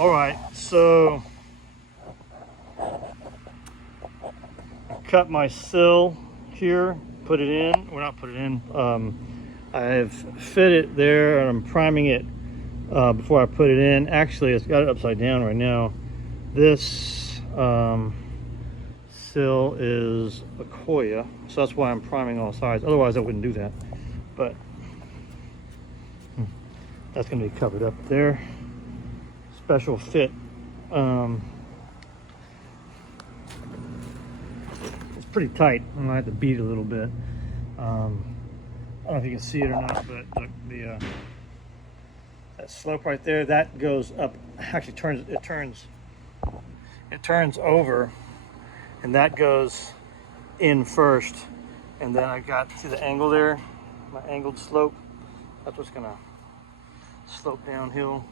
All right, so I cut my sill here, put it in, or not put it in. I've fit it there and I'm priming it before I put it in. Actually, it's got it upside down right now. This sill is a Koya, so that's why I'm priming all sides. Otherwise, I wouldn't do that. But that's going to be covered up there. Special fit. It's pretty tight. I'm gonna have to beat it a little bit. I don't know if you can see it or not, but that slope right there, that goes up. Actually, it turns over, and that goes in first. And then I got, see the angle there, my angled slope. That's what's gonna slope downhill.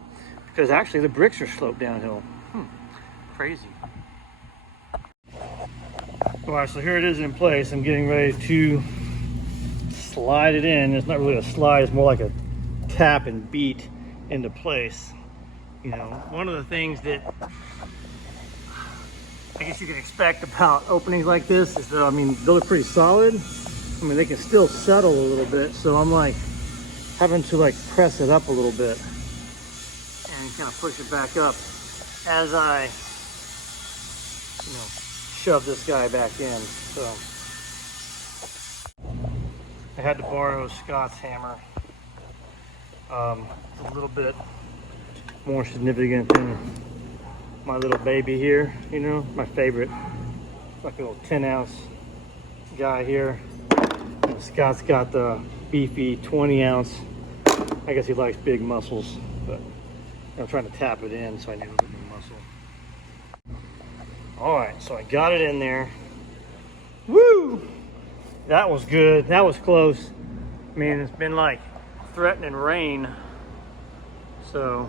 Because actually the bricks are sloped downhill. Crazy. All right, so here it is in place. I'm getting ready to slide it in. It's not really a slide, it's more like a tap and beat into place. You know, one of the things that I guess you can expect about openings like this is that, I mean, those are pretty solid. I mean, they can still settle a little bit. So I'm like having to like press it up a little bit and kind of push it back up as I, you know, shove this guy back in. So I had to borrow Scott's hammer. A little bit more significant than my little baby here, you know, my favorite. Like a little 10-ounce guy here. And Scott's got the beefy 20-ounce. I guess he likes big muscles, but I'm trying to tap it in, so I need a little bit more muscle. All right, so I got it in there. Woo! That was good. That was close. I mean, it's been like threatening rain, so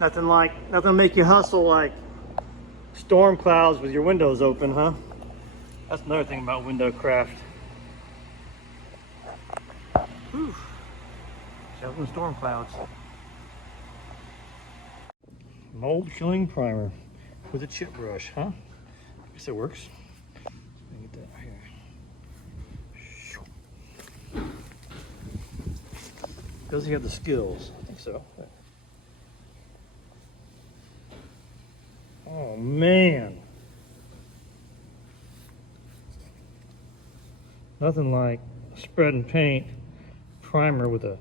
nothing to make you hustle like storm clouds with your windows open, huh? That's another thing about window craft. Whew. Shoving storm clouds. Mold killing primer with a chip brush, huh? I guess it works. Let me get that here. Does he have the skills? I think so. Oh man. Nothing like spread and paint primer with a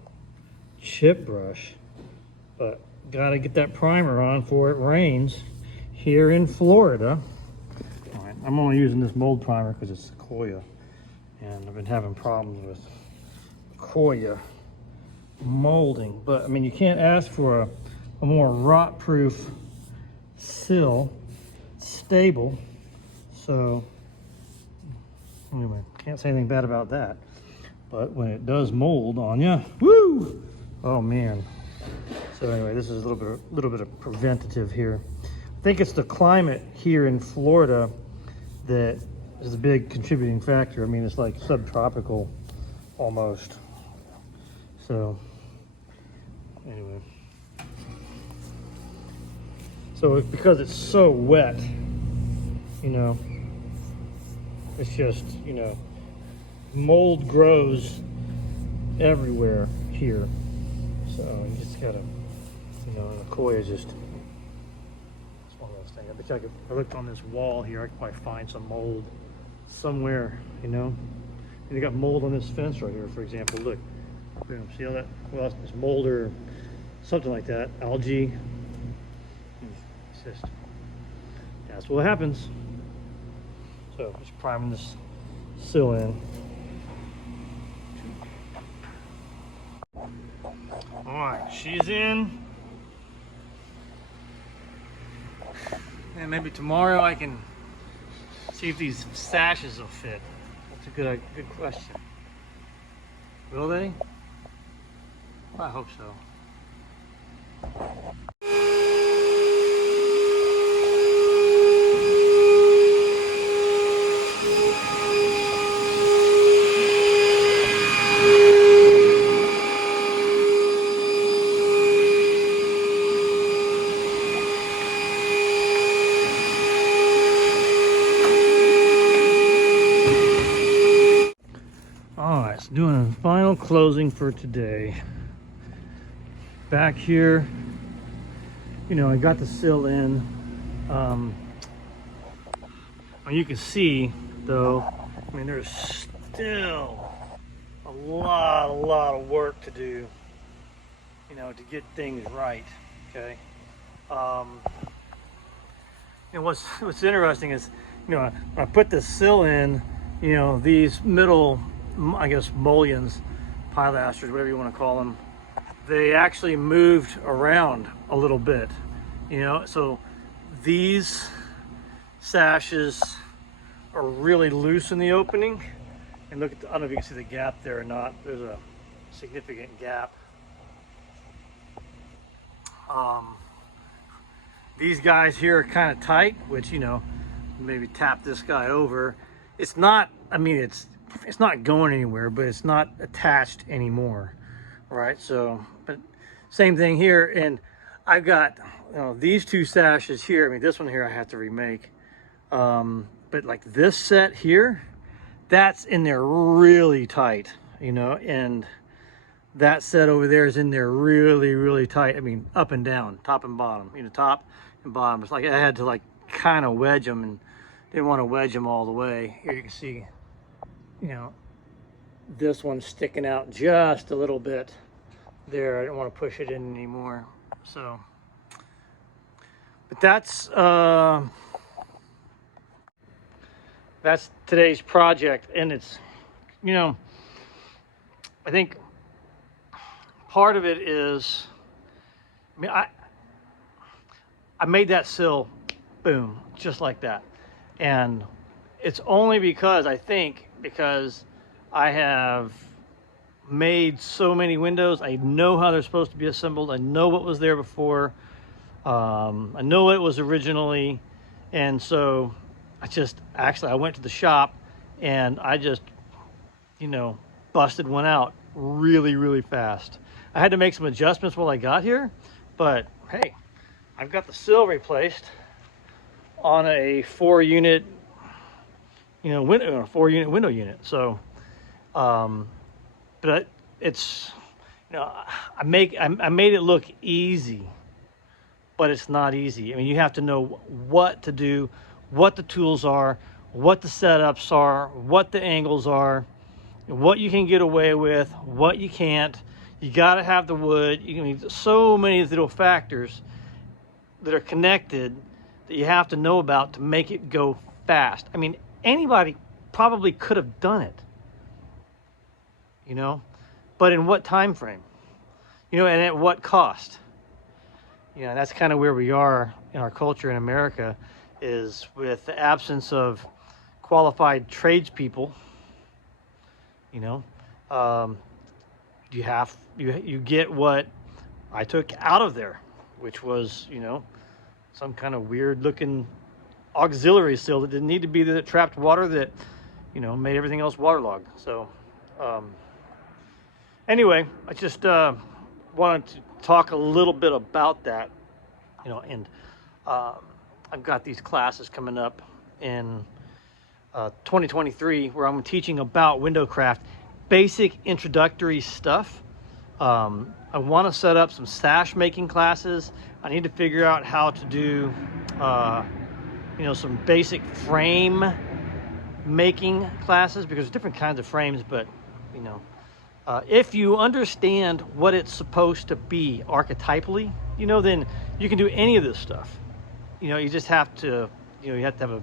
chip brush, but gotta get that primer on before it rains here in Florida. All right, I'm only using this mold primer because it's Koya, and I've been having problems with Koya molding. But I mean, you can't ask for a more rot-proof sill, stable. So anyway, can't say anything bad about that. But when it does mold on you, woo! Oh man. So anyway, this is a little bit of preventative here. I think it's the climate here in Florida that is a big contributing factor. I mean, it's like subtropical almost. So anyway. So because it's so wet, you know, it's just, you know, mold grows everywhere here. So you just gotta, you know, the Koya is just, it's one of those things. I bet you I looked on this wall here, I could probably find some mold somewhere, you know. And you got mold on this fence right here, for example. Look, boom, see all that? Well, it's mold or something like that, algae. It's just, that's what happens. So just priming this sill in. All right, she's in. And maybe tomorrow I can see if these sashes will fit. That's a good question. Will they? Well, I hope so. All right, so doing a final closing for today. Back here, you know, I got the sill in. You can see, though, I mean, there's still a lot of work to do, you know, to get things right. Okay. And what's interesting is, you know, when I put the sill in, you know, these middle, I guess, mullions, pilasters, whatever you want to call them, they actually moved around a little bit, you know. So these sashes are really loose in the opening. And look at the, I don't know if you can see the gap there or not. There's a significant gap. These guys here are kind of tight, which, you know, maybe tap this guy over. It's not, I mean, it's not going anywhere, but it's not attached anymore, right? So, but same thing here. And I've got, you know, these two sashes here. I mean, this one here I have to remake. But like this set here, that's in there really tight, you know, and that set over there is in there really tight. I mean, up and down, top and bottom, you know, top and bottom. It's like I had to like kind of wedge them, and didn't want to wedge them all the way. Here you can see, you know, this one's sticking out just a little bit there. I don't want to push it in anymore. So, but that's today's project. And it's, you know, I think part of it is, I mean, I made that sill, boom, just like that. And it's only because, I think, because I have made so many windows. I know how they're supposed to be assembled. I know what was there before. I know what it was originally. And so I went to the shop and I just, you know, busted one out really fast. I had to make some adjustments while I got here, but hey, I've got the sill replaced on a 4-unit, you know, window, 4-unit window unit. So, but it's, you know, I made it look easy, but it's not easy. I mean, you have to know what to do, what the tools are, what the setups are, what the angles are, what you can get away with, what you can't. You got to have the wood. You can need so many little factors that are connected that you have to know about to make it go fast. I mean, anybody probably could have done it, you know, but in what time frame, you know, and at what cost? You know, that's kind of where we are in our culture in America, is with the absence of qualified tradespeople. You know, you get what I took out of there, which was, you know, some kind of weird looking auxiliary sill that didn't need to be, that trapped water, that, you know, made everything else waterlogged. So anyway, I just wanted to talk a little bit about that, you know. And I've got these classes coming up in 2023 where I'm teaching about window craft, basic introductory stuff. I want to set up some sash making classes. I need to figure out how to do, you know, some basic frame making classes, because there's different kinds of frames. But, you know, if you understand what it's supposed to be archetypally, you know, then you can do any of this stuff. You know, you just have to, you know, you have to have a,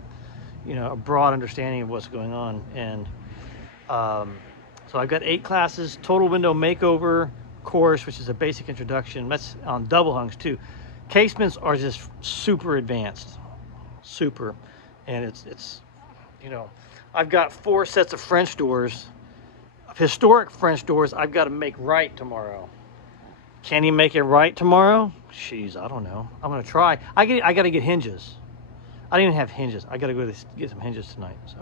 you know, a broad understanding of what's going on. And so I've got 8 classes, total window makeover course, which is a basic introduction. That's on double hungs too. Casements are just super advanced, super. And it's, you know, I've got 4 sets of French doors, historic French doors I've got to make right tomorrow. Can he make it right tomorrow? Jeez, I don't know. I'm gonna try. I got to get hinges. I didn't even have hinges. I got to go get some hinges tonight. So.